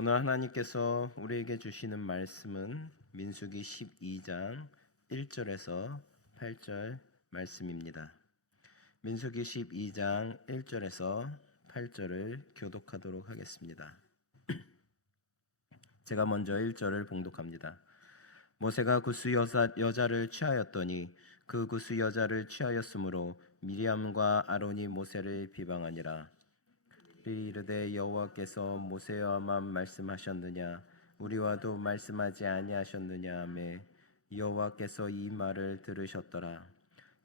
오늘 하나님께서 우리에게 주시는 말씀은 민수기 12장 1절에서 8절 말씀입니다. 민수기 12장 1절에서 8절을 교독하도록 하겠습니다. 제가 먼저 1절을 봉독합니다. 모세가 구스 여자를 취하였더니 그 구스 여자를 취하였으므로 미리암과 아론이 모세를 비방하니라. 이르되 여호와께서 모세와만 말씀하셨느냐 우리와도 말씀하지 아니하셨느냐 하매 여호와께서 이 말을 들으셨더라.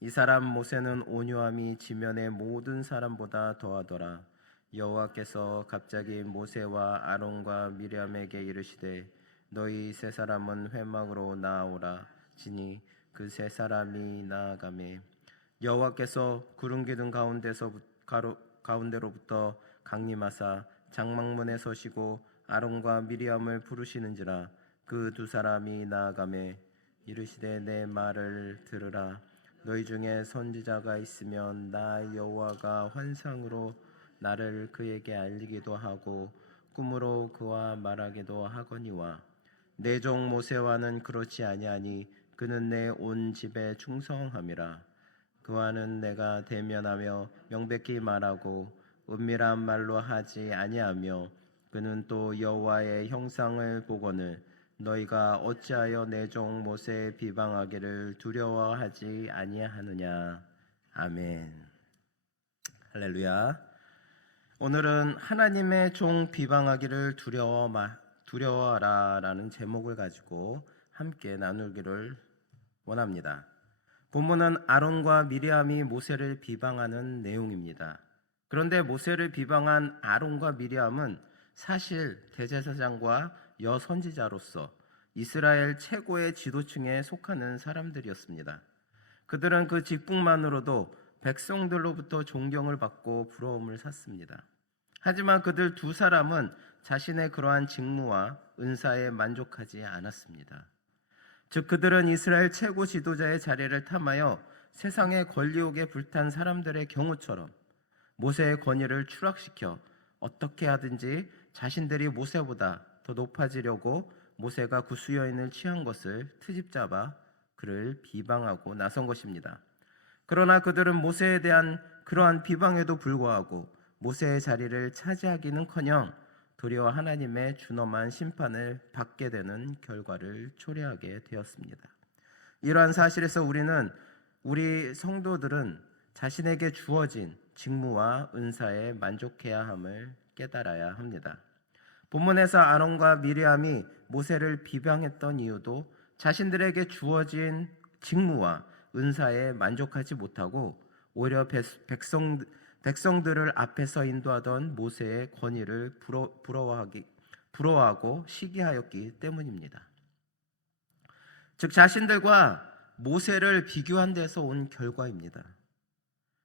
이 사람 모세는 온유함이 지면의 모든 사람보다 더하더라. 여호와께서 갑자기 모세와 아론과 미리암에게 이르시되 너희 세 사람은 회막으로 나아오라 지니 그 세 사람이 나아가매 여호와께서 구름 기둥 가운데로부터 강림하사 장막문에 서시고 아론과 미리암을 부르시는지라. 그 두 사람이 나아가매 이르시되 내 말을 들으라. 너희 중에 선지자가 있으면 나 여호와가 환상으로 나를 그에게 알리기도 하고 꿈으로 그와 말하기도 하거니와 내 종 모세와는 그렇지 아니하니 그는 내 온 집에 충성함이라. 그와는 내가 대면하며 명백히 말하고 은밀한 말로 하지 아니하며 그는 또 여호와의 형상을 보거늘 너희가 어찌하여 내 종 모세의 비방하기를 두려워하지 아니하느냐. 아멘. 할렐루야. 오늘은 하나님의 종 비방하기를 두려워하라라는 제목을 가지고 함께 나누기를 원합니다. 본문은 아론과 미리암이 모세를 비방하는 내용입니다. 그런데 모세를 비방한 아론과 미리암은 사실 대제사장과 여선지자로서 이스라엘 최고의 지도층에 속하는 사람들이었습니다. 그들은 그 직분만으로도 백성들로부터 존경을 받고 부러움을 샀습니다. 하지만 그들 두 사람은 자신의 그러한 직무와 은사에 만족하지 않았습니다. 즉 그들은 이스라엘 최고 지도자의 자리를 탐하여 세상의 권리욕에 불탄 사람들의 경우처럼 모세의 권위를 추락시켜 어떻게 하든지 자신들이 모세보다 더 높아지려고 모세가 구스 여인을 취한 것을 트집잡아 그를 비방하고 나선 것입니다. 그러나 그들은 모세에 대한 그러한 비방에도 불구하고 모세의 자리를 차지하기는커녕 도리어 하나님의 준엄한 심판을 받게 되는 결과를 초래하게 되었습니다. 이러한 사실에서 우리 성도들은 자신에게 주어진 직무와 은사에 만족해야 함을 깨달아야 합니다. 본문에서 아론과 미리암이 모세를 비방했던 이유도 자신들에게 주어진 직무와 은사에 만족하지 못하고 오히려 백성들을 앞에서 인도하던 모세의 권위를 부러워하고 시기하였기 때문입니다. 즉 자신들과 모세를 비교한 데서 온 결과입니다.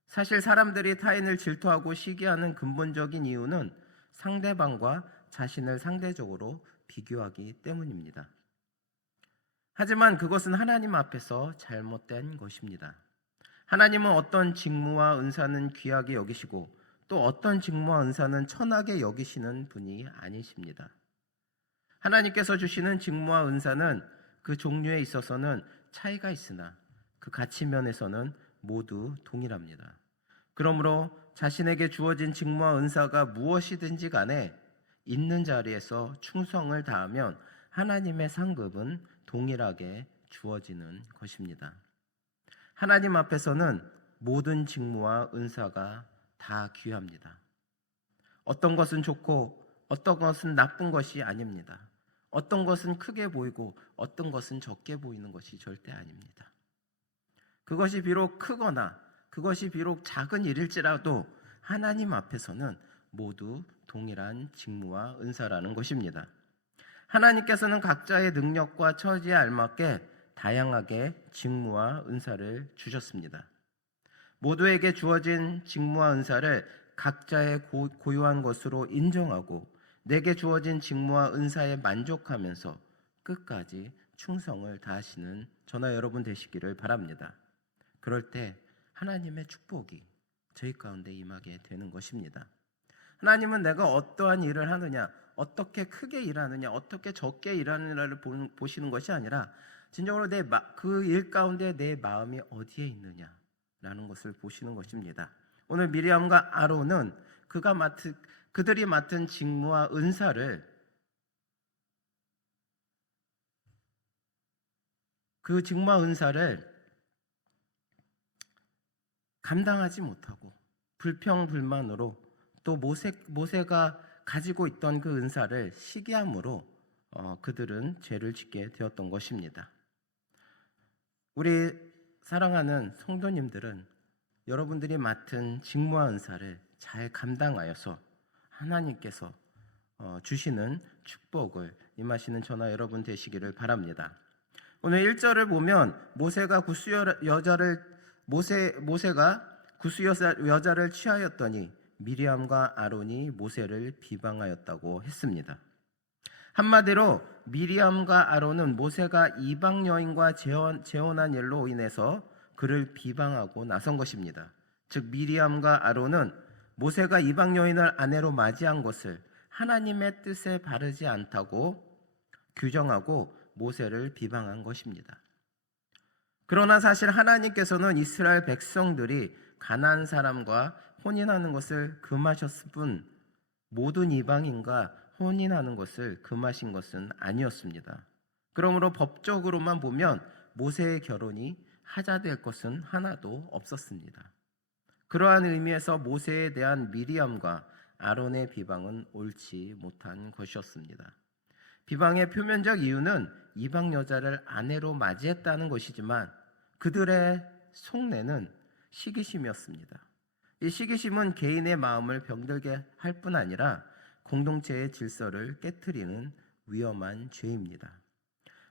사실 사람들이 타인을 질투하고 시기하는 근본적인 이유는 상대방과 자신을 상대적으로 비교하기 때문입니다. 하지만 그것은 하나님 앞에서 잘못된 것입니다. 하나님은 어떤 직무와 은사는 귀하게 여기시고 또 어떤 직무와 은사는 천하게 여기시는 분이 아니십니다. 하나님께서 주시는 직무와 은사는 그 종류에 있어서는 차이가 있으나 그 가치 면에서는 모두 동일합니다. 그러므로 자신에게 주어진 직무와 은사가 무엇이든지 간에 있는 자리에서 충성을 다하면 하나님의 상급은 동일하게 주어지는 것입니다. 하나님 앞에서는 모든 직무와 은사가 다 귀합니다. 어떤 것은 좋고 어떤 것은 나쁜 것이 아닙니다. 어떤 것은 크게 보이고 어떤 것은 적게 보이는 것이 절대 아닙니다. 그것이 비록 크거나 그것이 비록 작은 일일지라도 하나님 앞에서는 모두 동일한 직무와 은사라는 것입니다. 하나님께서는 각자의 능력과 처지에 알맞게 다양하게 직무와 은사를 주셨습니다. 모두에게 주어진 직무와 은사를 각자의 고유한 것으로 인정하고 내게 주어진 직무와 은사에 만족하면서 끝까지 충성을 다하시는 저나 여러분 되시기를 바랍니다. 그럴 때 하나님의 축복이 저희 가운데 임하게 되는 것입니다. 하나님은 내가 어떠한 일을 하느냐, 어떻게 크게 일하느냐, 어떻게 적게 일하느냐를 보시는 것이 아니라 진정으로 그 일 가운데 내 마음이 어디에 있느냐라는 것을 보시는 것입니다. 오늘 미리암과 아론은 그들이 맡은 직무와 은사를 감당하지 못하고 불평불만으로 또 모세가 가지고 있던 그 은사를 시기함으로 그들은 죄를 짓게 되었던 것입니다. 우리 사랑하는 성도님들은 여러분들이 맡은 직무와 은사를 잘 감당하여서 하나님께서 주시는 축복을 임하시는 저나 여러분 되시기를 바랍니다. 오늘 1절을 보면 모세가 구스 여자를 취하였더니 미리암과 아론이 모세를 비방하였다고 했습니다. 한마디로 미리암과 아론은 모세가 이방 여인과 재혼한 일로 인해서 그를 비방하고 나선 것입니다. 즉 미리암과 아론은 모세가 이방 여인을 아내로 맞이한 것을 하나님의 뜻에 바르지 않다고 규정하고 모세를 비방한 것입니다. 그러나 사실 하나님께서는 이스라엘 백성들이 가나안 사람과 혼인하는 것을 금하셨을 뿐 모든 이방인과 혼인하는 것을 금하신 것은 아니었습니다. 그러므로 법적으로만 보면 모세의 결혼이 하자될 것은 하나도 없었습니다. 그러한 의미에서 모세에 대한 미리암과 아론의 비방은 옳지 못한 것이었습니다. 비방의 표면적 이유는 이방 여자를 아내로 맞이했다는 것이지만 그들의 속내는 시기심이었습니다. 이 시기심은 개인의 마음을 병들게 할 뿐 아니라 공동체의 질서를 깨트리는 위험한 죄입니다.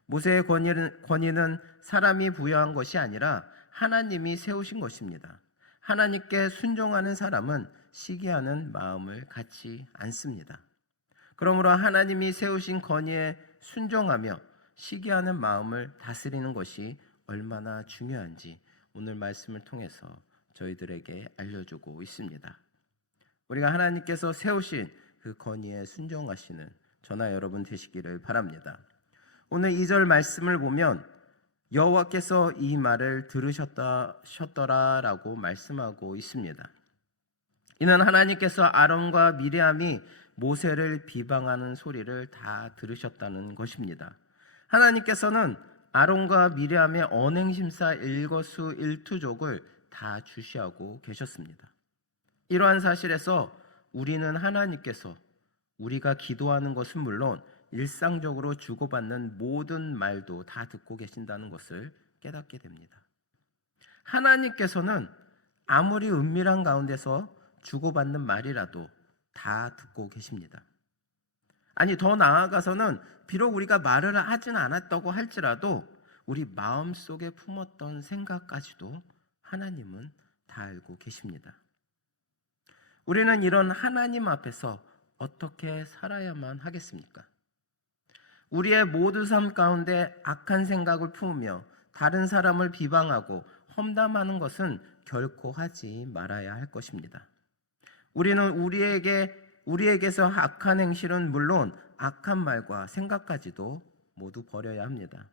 모세의 권위는 사람이 부여한 것이 아니라 하나님이 세우신 것입니다. 하나님께 순종하는 사람은 시기하는 마음을 갖지 않습니다. 그러므로 하나님이 세우신 권위에 순종하며 시기하는 마음을 다스리는 것이 얼마나 중요한지 오늘 말씀을 통해서 저희들에게 알려주고 있습니다. 우리가 하나님께서 세우신 그 권위에 순종하시는 저나 여러분 되시기를 바랍니다. 오늘 2절 말씀을 보면 여호와께서 이 말을 들으셨더라라고 말씀하고 있습니다. 이는 하나님께서 아론과 미리암이 모세를 비방하는 소리를 다 들으셨다는 것입니다. 하나님께서는 아론과 미리암의 언행심사 일거수일투족을 다 주시하고 계셨습니다. 이러한 사실에서 우리는 하나님께서 우리가 기도하는 것은 물론 일상적으로 주고받는 모든 말도 다 듣고 계신다는 것을 깨닫게 됩니다. 하나님께서는 아무리 은밀한 가운데서 주고받는 말이라도 다 듣고 계십니다. 아니 더 나아가서는 비록 우리가 말을 하진 않았다고 할지라도 우리 마음속에 품었던 생각까지도 하나님은 다 알고 계십니다. 우리는 이런 하나님 앞에서 어떻게 살아야만 하겠습니까? 우리의 모든 삶 가운데 악한 생각을 품으며 다른 사람을 비방하고 험담하는 것은 결코 하지 말아야 할 것입니다. 우리는 우리에게서 악한 행실은 물론 악한 말과 생각까지도 모두 버려야 합니다.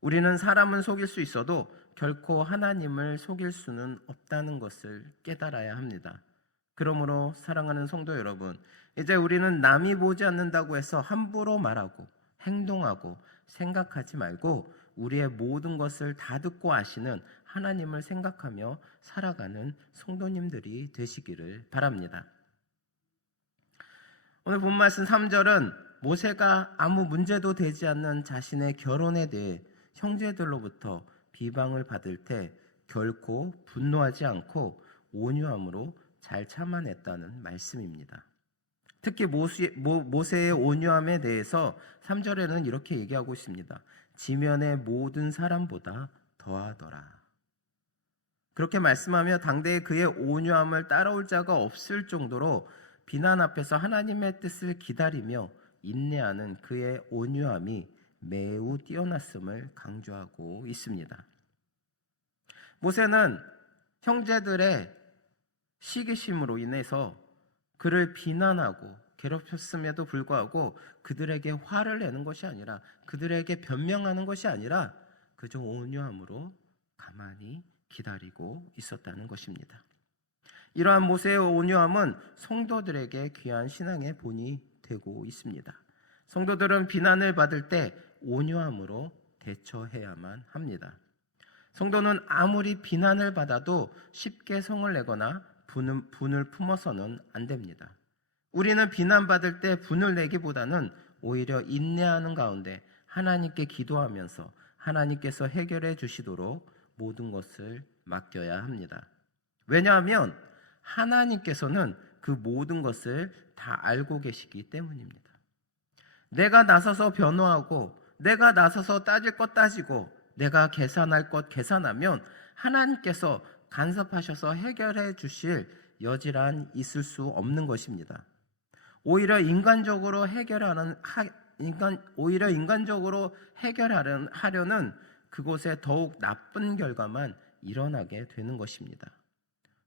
우리는 사람은 속일 수 있어도 결코 하나님을 속일 수는 없다는 것을 깨달아야 합니다. 그러므로 사랑하는 성도 여러분, 이제 우리는 남이 보지 않는다고 해서 함부로 말하고 행동하고 생각하지 말고 우리의 모든 것을 다 듣고 아시는 하나님을 생각하며 살아가는 성도님들이 되시기를 바랍니다. 오늘 본 말씀 3절은 모세가 아무 문제도 되지 않는 자신의 결혼에 대해 형제들로부터 비방을 받을 때 결코 분노하지 않고 온유함으로 잘 참아냈다는 말씀입니다. 특히 모세의 온유함에 대해서 3절에는 이렇게 얘기하고 있습니다. 지면의 모든 사람보다 더하더라. 그렇게 말씀하며 당대에 그의 온유함을 따라올 자가 없을 정도로 비난 앞에서 하나님의 뜻을 기다리며 인내하는 그의 온유함이 매우 뛰어났음을 강조하고 있습니다. 모세는 형제들의 시기심으로 인해서 그를 비난하고 괴롭혔음에도 불구하고 그들에게 화를 내는 것이 아니라, 그들에게 변명하는 것이 아니라 그저 온유함으로 가만히 기다리고 있었다는 것입니다. 이러한 모세의 온유함은 성도들에게 귀한 신앙의 본이 되고 있습니다. 성도들은 비난을 받을 때 온유함으로 대처해야만 합니다. 성도는 아무리 비난을 받아도 쉽게 성을 내거나 분을 품어서는 안 됩니다. 우리는 비난받을 때 분을 내기보다는 오히려 인내하는 가운데 하나님께 기도하면서 하나님께서 해결해 주시도록 모든 것을 맡겨야 합니다. 왜냐하면 하나님께서는 그 모든 것을 다 알고 계시기 때문입니다. 내가 나서서 변호하고, 내가 나서서 따질 것 따지고, 내가 계산할 것 계산하면 하나님께서 간섭하셔서 해결해 주실 여지란 있을 수 없는 것입니다. 오히려 인간적으로 해결하려는 그곳에 더욱 나쁜 결과만 일어나게 되는 것입니다.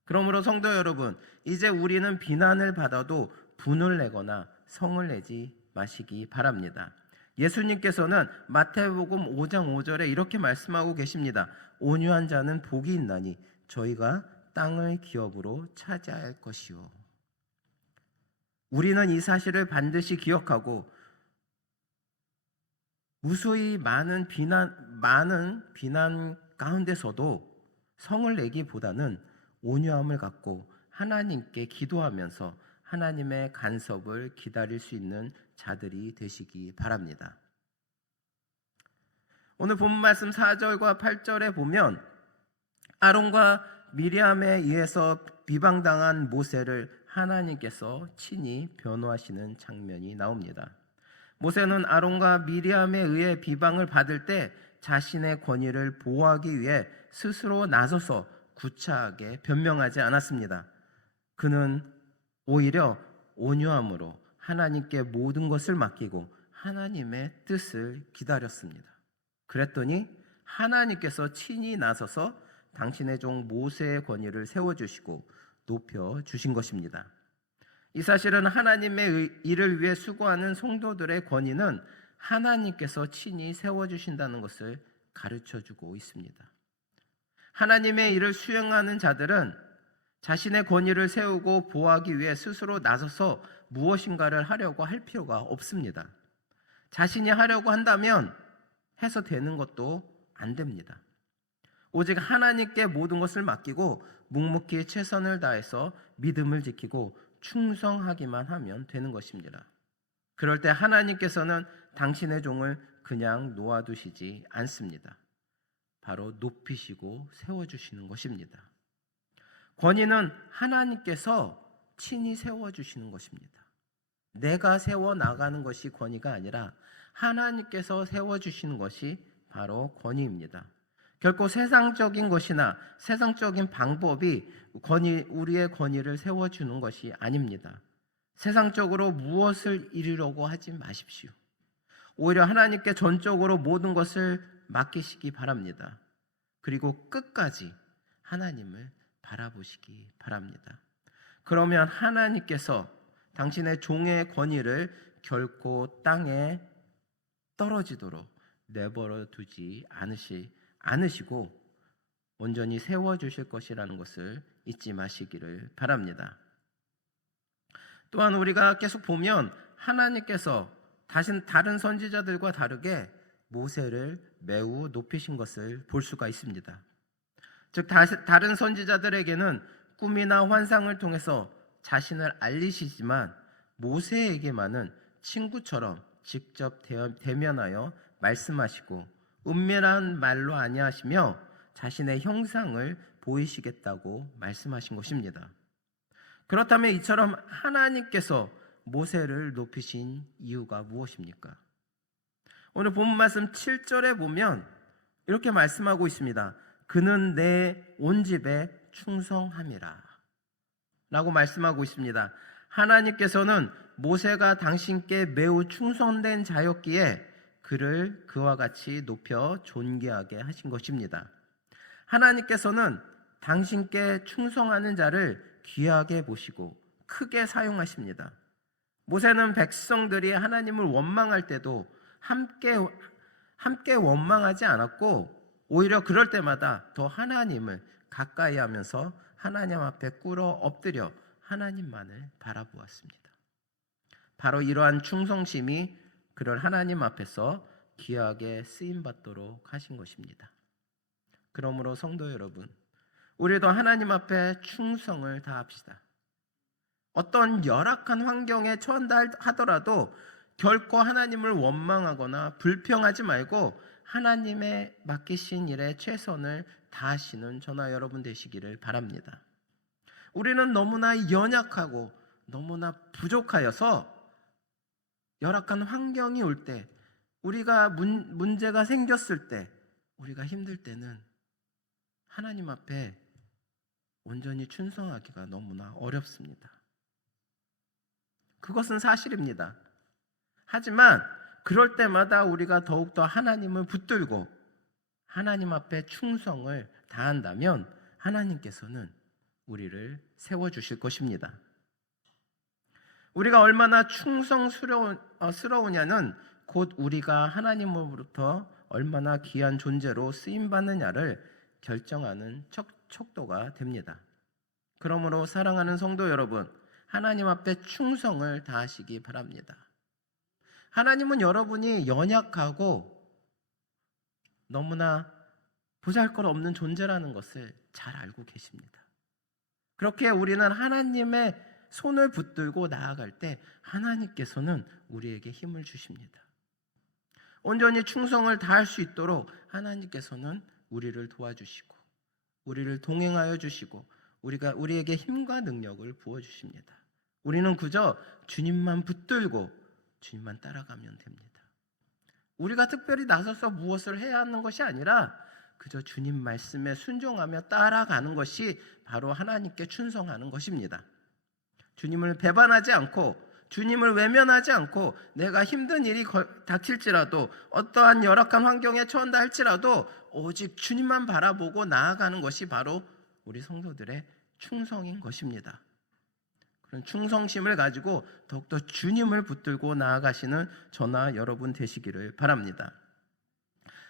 그러므로 성도 여러분, 이제 우리는 비난을 받아도 분을 내거나 성을 내지 마시기 바랍니다. 예수님께서는 마태복음 5장 5절에 이렇게 말씀하고 계십니다. 온유한 자는 복이 있나니 저희가 땅을 기업으로 차지할 것이요. 우리는 이 사실을 반드시 기억하고 무수히 많은 비난 가운데서도 성을 내기보다는 온유함을 갖고 하나님께 기도하면서 하나님의 간섭을 기다릴 수 있는 자들이 되시기 바랍니다. 오늘 본문 말씀 4절과 8절에 보면 아론과 미리암에 의해서 비방당한 모세를 하나님께서 친히 변호하시는 장면이 나옵니다. 모세는 아론과 미리암에 의해 비방을 받을 때 자신의 권위를 보호하기 위해 스스로 나서서 구차하게 변명하지 않았습니다. 그는 오히려 온유함으로 하나님께 모든 것을 맡기고 하나님의 뜻을 기다렸습니다. 그랬더니 하나님께서 친히 나서서 당신의 종 모세의 권위를 세워주시고 높여주신 것입니다. 이 사실은 하나님의 일을 위해 수고하는 성도들의 권위는 하나님께서 친히 세워주신다는 것을 가르쳐주고 있습니다. 하나님의 일을 수행하는 자들은 자신의 권위를 세우고 보호하기 위해 스스로 나서서 무엇인가를 하려고 할 필요가 없습니다. 자신이 하려고 한다면 해서 되는 것도 안 됩니다. 오직 하나님께 모든 것을 맡기고 묵묵히 최선을 다해서 믿음을 지키고 충성하기만 하면 되는 것입니다. 그럴 때 하나님께서는 당신의 종을 그냥 놓아두시지 않습니다. 바로 높이시고 세워주시는 것입니다. 권위는 하나님께서 친히 세워주시는 것입니다. 내가 세워나가는 것이 권위가 아니라 하나님께서 세워주시는 것이 바로 권위입니다. 결코 세상적인 것이나 세상적인 방법이 우리의 권위를 세워주는 것이 아닙니다. 세상적으로 무엇을 이루려고 하지 마십시오. 오히려 하나님께 전적으로 모든 것을 맡기시기 바랍니다. 그리고 끝까지 하나님을 바라보시기 바랍니다. 그러면 하나님께서 당신의 종의 권위를 결코 땅에 떨어지도록 내버려 두지 않으시고 온전히 세워주실 것이라는 것을 잊지 마시기를 바랍니다. 또한 우리가 계속 보면 하나님께서 다른 선지자들과 다르게 모세를 매우 높이신 것을 볼 수가 있습니다. 즉 다른 선지자들에게는 꿈이나 환상을 통해서 자신을 알리시지만 모세에게만은 친구처럼 직접 대면하여 말씀하시고 은밀한 말로 아니하시며 자신의 형상을 보이시겠다고 말씀하신 것입니다. 그렇다면 이처럼 하나님께서 모세를 높이신 이유가 무엇입니까? 오늘 본문 말씀 7절에 보면 이렇게 말씀하고 있습니다. 그는 내 온 집에 충성함이라 라고 말씀하고 있습니다. 하나님께서는 모세가 당신께 매우 충성된 자였기에 그를 그와 같이 높여 존귀하게 하신 것입니다. 하나님께서는 당신께 충성하는 자를 귀하게 보시고 크게 사용하십니다. 모세는 백성들이 하나님을 원망할 때도 함께 원망하지 않았고 오히려 그럴 때마다 더 하나님을 가까이 하면서 하나님 앞에 꿇어 엎드려 하나님만을 바라보았습니다. 바로 이러한 충성심이 그를 하나님 앞에서 귀하게 쓰임받도록 하신 것입니다. 그러므로 성도 여러분, 우리도 하나님 앞에 충성을 다합시다. 어떤 열악한 환경에 처한다 하더라도 결코 하나님을 원망하거나 불평하지 말고 하나님의 맡기신 일에 최선을 다하시는 저나 여러분 되시기를 바랍니다. 우리는 너무나 연약하고 너무나 부족하여서 열악한 환경이 올 때, 우리가 문제가 생겼을 때, 우리가 힘들 때는 하나님 앞에 온전히 충성하기가 너무나 어렵습니다. 그것은 사실입니다. 하지만 그럴 때마다 우리가 더욱더 하나님을 붙들고 하나님 앞에 충성을 다한다면 하나님께서는 우리를 세워주실 것입니다. 우리가 얼마나 충성스러우냐는 곧 우리가 하나님으로부터 얼마나 귀한 존재로 쓰임받느냐를 결정하는 척도가 됩니다. 그러므로 사랑하는 성도 여러분, 하나님 앞에 충성을 다하시기 바랍니다. 하나님은 여러분이 연약하고 너무나 보잘것없는 존재라는 것을 잘 알고 계십니다. 그렇게 우리는 하나님의 손을 붙들고 나아갈 때 하나님께서는 우리에게 힘을 주십니다. 온전히 충성을 다할 수 있도록 하나님께서는 우리를 도와주시고 우리를 동행하여 주시고 우리에게 힘과 능력을 부어주십니다. 우리는 그저 주님만 붙들고 주님만 따라가면 됩니다. 우리가 특별히 나서서 무엇을 해야 하는 것이 아니라 그저 주님 말씀에 순종하며 따라가는 것이 바로 하나님께 충성하는 것입니다. 주님을 배반하지 않고 주님을 외면하지 않고 내가 힘든 일이 닥칠지라도 어떠한 열악한 환경에 처한다 할지라도 오직 주님만 바라보고 나아가는 것이 바로 우리 성도들의 충성인 것입니다. 그런 충성심을 가지고 더욱더 주님을 붙들고 나아가시는 저나 여러분 되시기를 바랍니다.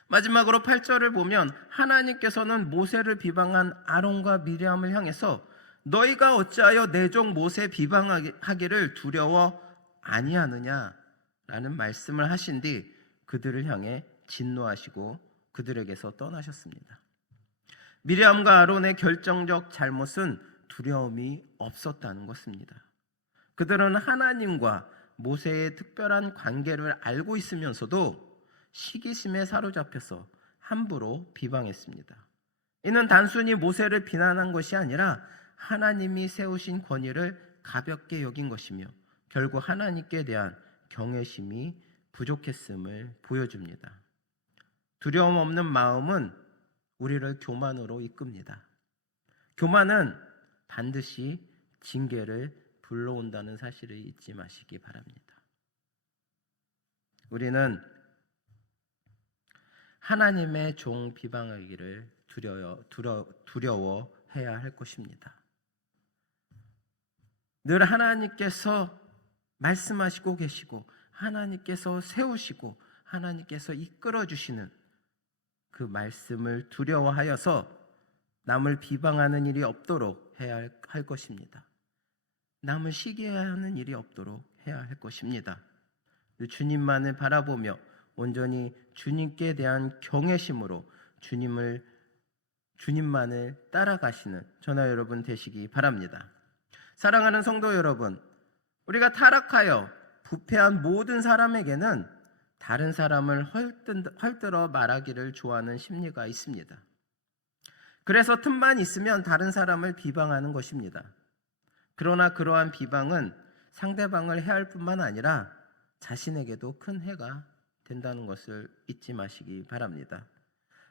마지막으로 8절을 보면 하나님께서는 모세를 비방한 아론과 미리암을 향해서 너희가 어찌하여 내 종 모세 비방하기를 두려워 아니하느냐라는 말씀을 하신 뒤 그들을 향해 진노하시고 그들에게서 떠나셨습니다. 미리암과 아론의 결정적 잘못은 두려움이 없었다는 것입니다. 그들은 하나님과 모세의 특별한 관계를 알고 있으면서도 시기심에 사로잡혀서 함부로 비방했습니다. 이는 단순히 모세를 비난한 것이 아니라 하나님이 세우신 권위를 가볍게 여긴 것이며 결국 하나님께 대한 경외심이 부족했음을 보여줍니다. 두려움 없는 마음은 우리를 교만으로 이끕니다. 교만은 반드시 징계를 불러온다는 사실을 잊지 마시기 바랍니다. 우리는 하나님의 종 비방하기를 두려워해야 할 것입니다. 늘 하나님께서 말씀하시고 계시고 하나님께서 세우시고 하나님께서 이끌어 주시는 그 말씀을 두려워하여서 남을 비방하는 일이 없도록 해야 할 것입니다. 남을 시기하는 일이 없도록 해야 할 것입니다. 주님만을 바라보며 온전히 주님께 대한 경외심으로 주님만을 따라가시는 저나 여러분 되시기 바랍니다. 사랑하는 성도 여러분, 우리가 타락하여 부패한 모든 사람에게는 다른 사람을 헐뜯어 말하기를 좋아하는 심리가 있습니다. 그래서 틈만 있으면 다른 사람을 비방하는 것입니다. 그러나 그러한 비방은 상대방을 해할 뿐만 아니라 자신에게도 큰 해가 된다는 것을 잊지 마시기 바랍니다.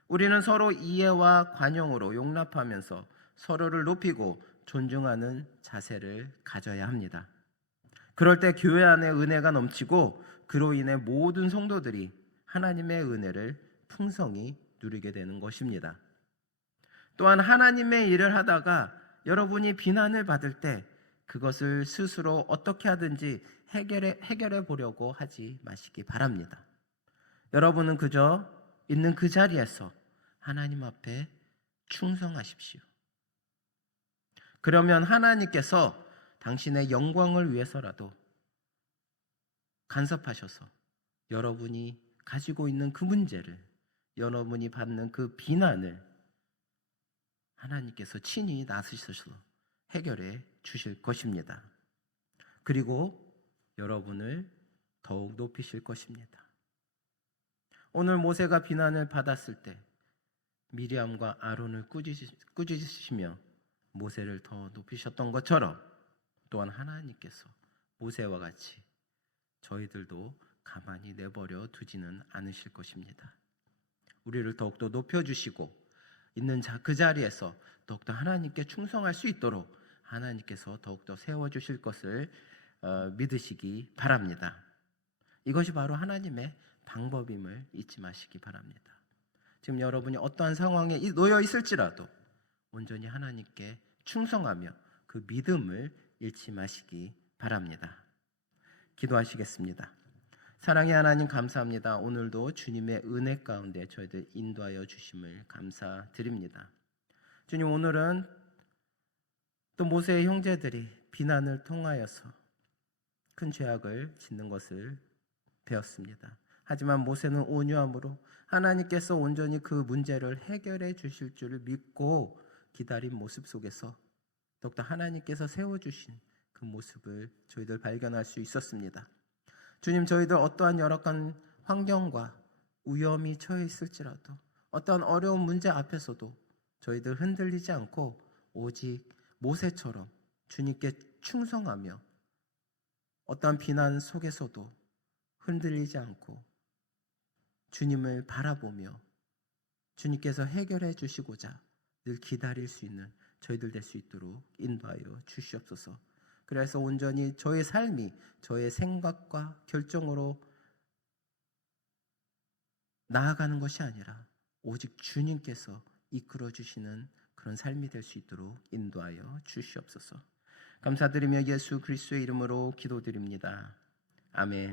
우리는 서로 이해와 관용으로 용납하면서 서로를 높이고 존중하는 자세를 가져야 합니다. 그럴 때 교회 안에 은혜가 넘치고 그로 인해 모든 성도들이 하나님의 은혜를 풍성히 누리게 되는 것입니다. 또한 하나님의 일을 하다가 여러분이 비난을 받을 때 그것을 스스로 어떻게 하든지 해결해 보려고 하지 마시기 바랍니다. 여러분은 그저 있는 그 자리에서 하나님 앞에 충성하십시오. 그러면 하나님께서 당신의 영광을 위해서라도 간섭하셔서 여러분이 가지고 있는 그 문제를, 여러분이 받는 그 비난을 하나님께서 친히 나서셔서 해결해 주실 것입니다. 그리고 여러분을 더욱 높이실 것입니다. 오늘 모세가 비난을 받았을 때 미리암과 아론을 꾸짖으시며 모세를 더 높이셨던 것처럼 또한 하나님께서 모세와 같이 저희들도 가만히 내버려 두지는 않으실 것입니다. 우리를 더욱더 높여주시고 있는 그 자리에서 더욱더 하나님께 충성할 수 있도록 하나님께서 더욱더 세워주실 것을 믿으시기 바랍니다. 이것이 바로 하나님의 방법임을 잊지 마시기 바랍니다. 지금 여러분이 어떠한 상황에 놓여 있을지라도 온전히 하나님께 충성하며 그 믿음을 잃지 마시기 바랍니다. 기도하시겠습니다. 사랑의 하나님, 감사합니다. 오늘도 주님의 은혜 가운데 저희들 인도하여 주심을 감사드립니다. 주님, 오늘은 또 모세의 형제들이 비난을 통하여서 큰 죄악을 짓는 것을 배웠습니다. 하지만 모세는 온유함으로 하나님께서 온전히 그 문제를 해결해 주실 줄을 믿고 기다린 모습 속에서 더욱더 하나님께서 세워주신 그 모습을 저희들 발견할 수 있었습니다. 주님, 저희들 어떠한 열악한 환경과 위험이 처해 있을지라도 어떠한 어려운 문제 앞에서도 저희들 흔들리지 않고 오직 모세처럼 주님께 충성하며 어떠한 비난 속에서도 흔들리지 않고 주님을 바라보며 주님께서 해결해 주시고자 늘 기다릴 수 있는 저희들 될 수 있도록 인도하여 주시옵소서. 그래서 온전히 저의 삶이 저의 생각과 결정으로 나아가는 것이 아니라 오직 주님께서 이끌어 주시는 그런 삶이 될 수 있도록 인도하여 주시옵소서. 감사드리며 예수 그리스도의 이름으로 기도드립니다. 아멘.